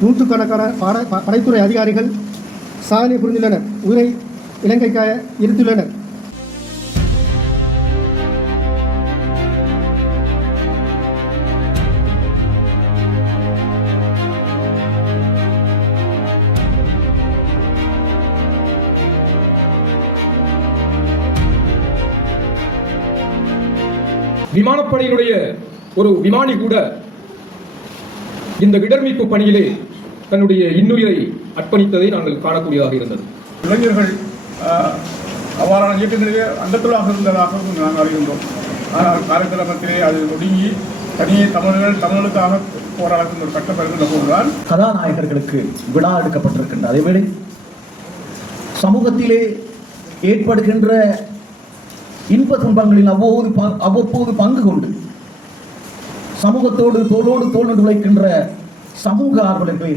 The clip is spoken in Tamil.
நூற்றுக்கணக்கான பாட படைத்துறை அதிகாரிகள் சாதனை புரிந்துள்ளனர். உயிரை இலங்கைக்காக இருந்துள்ளனர் விமானப்படையினுடைய ஒரு விமானி கூட இந்த இடர்மீட்பு பணியிலே தன்னுடைய இன்னுயிரை அர்ப்பணித்ததை நாங்கள் காணக்கூடியதாக இருந்தது. இளைஞர்கள் அவ்வாறான இயக்கங்களிலே அங்கத்துள்ளாக இருந்ததாகவும் நாங்கள் அறிகின்றோம். ஆனால் காரைக்கிழமத்திலே அது ஒடுங்கி தனியே தமிழர்கள் தமிழர்களுக்காக போராடும் ஒரு கட்டம் வருகின்ற போதுதான் கதாநாயகர்களுக்கு விழா எடுக்கப்பட்டிருக்கின்ற அதேவேளை சமூகத்திலே ஏற்படுகின்ற இன்ப துன்பங்களில் அவ்வப்போது அவ்வப்போது பங்கு கொண்டு சமூகத்தோடு தோளோடு தோல் நின்று உழைக்கின்ற சமூக ஆர்வலர்கள்.